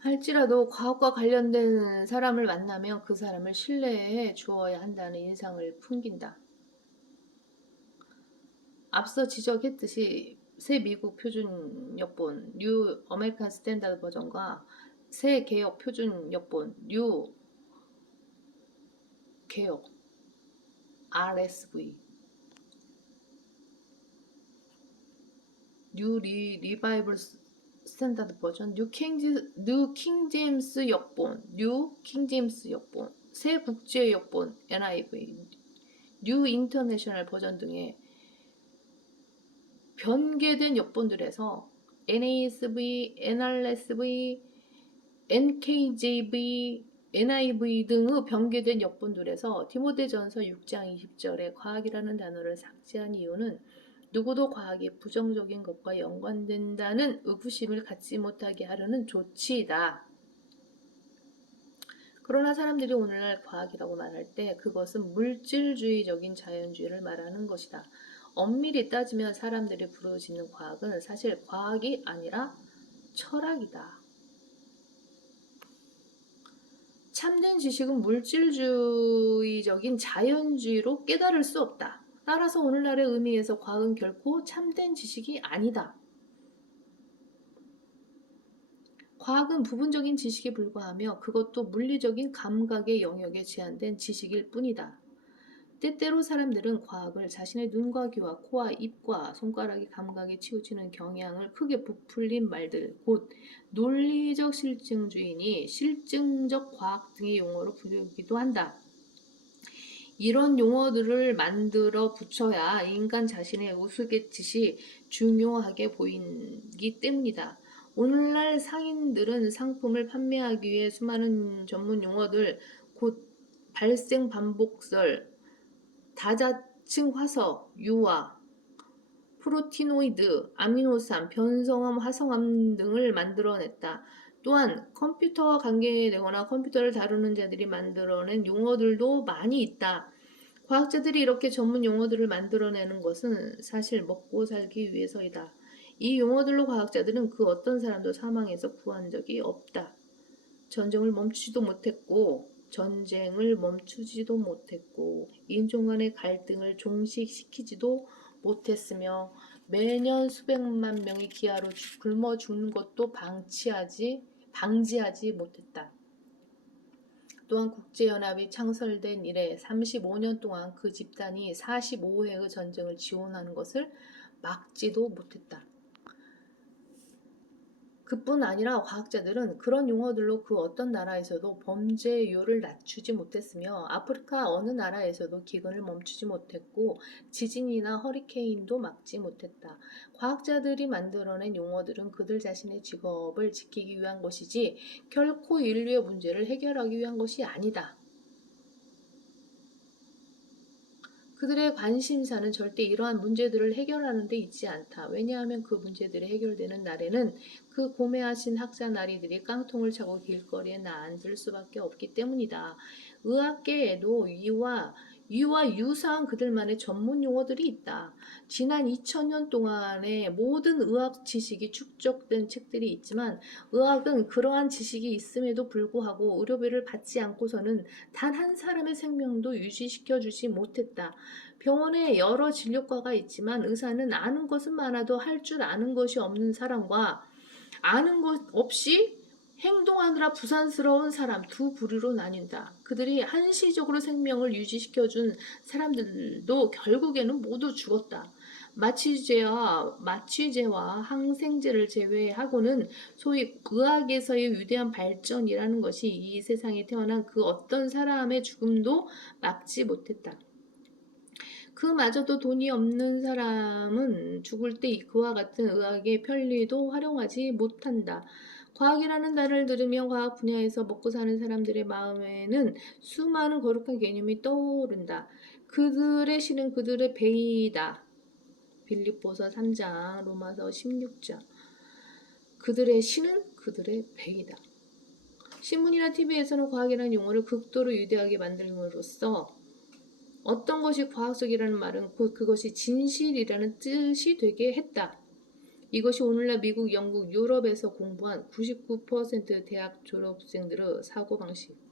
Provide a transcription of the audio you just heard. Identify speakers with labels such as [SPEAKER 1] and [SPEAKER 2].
[SPEAKER 1] 할지라도 과학과 관련된 사람을 만나면 그 사람을 신뢰해 주어야 한다는 인상을 풍긴다. 앞서 지적했듯이 새 미국 표준 역본 뉴 어메리칸 스탠다드 버전과 새 개혁 표준 역본 뉴 개혁 RSV 뉴 리, 리바이벌 스탠다드 버전 뉴 킹지 뉴 킹제임스 역본 뉴 킹제임스 역본 새 국제 역본 NIV 뉴 인터내셔널 버전 등의 변개된 역본들에서 NASV, NRSV, NKJV, NIV 등의 변개된 역본들에서 디모데전서 6장 20절에 과학이라는 단어를 삭제한 이유는 누구도 과학이 부정적인 것과 연관된다는 의구심을 갖지 못하게 하려는 조치이다. 그러나 사람들이 오늘날 과학이라고 말할 때 그것은 물질주의적인 자연주의를 말하는 것이다. 엄밀히 따지면 사람들이 부르짖는 과학은 사실 과학이 아니라 철학이다. 참된 지식은 물질주의적인 자연주의로 깨달을 수 없다. 따라서 오늘날의 의미에서 과학은 결코 참된 지식이 아니다. 과학은 부분적인 지식에 불과하며 그것도 물리적인 감각의 영역에 제한된 지식일 뿐이다. 때때로 사람들은 과학을 자신의 눈과 귀와 코와 입과 손가락의 감각에 치우치는 경향을 크게 부풀린 말들, 곧 논리적 실증주의니 실증적 과학 등의 용어로 부르기도 한다. 이런 용어들을 만들어 붙여야 인간 자신의 우스갯짓이 중요하게 보이기 때문이다. 오늘날 상인들은 상품을 판매하기 위해 수많은 전문 용어들, 곧 발생 반복설, 다자층 화석, 유화, 프로티노이드, 아미노산, 변성암, 화성암 등을 만들어냈다. 또한 컴퓨터와 관계되거나 컴퓨터를 다루는 자들이 만들어낸 용어들도 많이 있다. 과학자들이 이렇게 전문 용어들을 만들어내는 것은 사실 먹고 살기 위해서이다. 이 용어들로 과학자들은 그 어떤 사람도 사망해서 구한 적이 없다. 전쟁을 멈추지도 못했고 전쟁을 멈추지도 못했고 인종 간의 갈등을 종식시키지도 못했으며 매년 수백만 명이 기아로 굶어 죽는 것도 방치하지 방지하지 못했다. 또한 국제연합이 창설된 이래 35년 동안 그 집단이 45회의 전쟁을 지원하는 것을 막지도 못했다. 그뿐 아니라 과학자들은 그런 용어들로 그 어떤 나라에서도 범죄율을 낮추지 못했으며 아프리카 어느 나라에서도 기근을 멈추지 못했고 지진이나 허리케인도 막지 못했다. 과학자들이 만들어낸 용어들은 그들 자신의 직업을 지키기 위한 것이지 결코 인류의 문제를 해결하기 위한 것이 아니다. 그들의 관심사는 절대 이러한 문제들을 해결하는 데 있지 않다. 왜냐하면 그 문제들이 해결되는 날에는 그 고매하신 학자 나리들이 깡통을 차고 길거리에 나앉을 수밖에 없기 때문이다. 의학계에도 이와 이와 유사한 그들만의 전문 용어들이 있다. 지난 2000년 동안의 모든 의학 지식이 축적된 책들이 있지만 의학은 그러한 지식이 있음에도 불구하고 의료비를 받지 않고서는 단 한 사람의 생명도 유지시켜 주지 못했다. 병원에 여러 진료과가 있지만 의사는 아는 것은 많아도 할 줄 아는 것이 없는 사람과 아는 것 없이 행동하느라 부산스러운 사람 두 부류로 나뉜다. 그들이 한시적으로 생명을 유지시켜준 사람들도 결국에는 모두 죽었다. 마취제와 마취제와 항생제를 제외하고는 소위 의학에서의 위대한 발전이라는 것이 이 세상에 태어난 그 어떤 사람의 죽음도 막지 못했다. 그마저도 돈이 없는 사람은 죽을 때 그와 같은 의학의 편리도 활용하지 못한다. 과학이라는 단어를 들으면 과학 분야에서 먹고 사는 사람들의 마음에는 수많은 거룩한 개념이 떠오른다. 그들의 신은 그들의 배이다. 빌립보서 3장, 로마서 16장. 그들의 신은 그들의 배이다. 신문이나 TV에서는 과학이라는 용어를 극도로 유대하게 만들므로써 어떤 것이 과학적이라는 말은 곧 그것이 진실이라는 뜻이 되게 했다. 이것이 오늘날 미국, 영국, 유럽에서 공부한 99% 대학 졸업생들의 사고방식.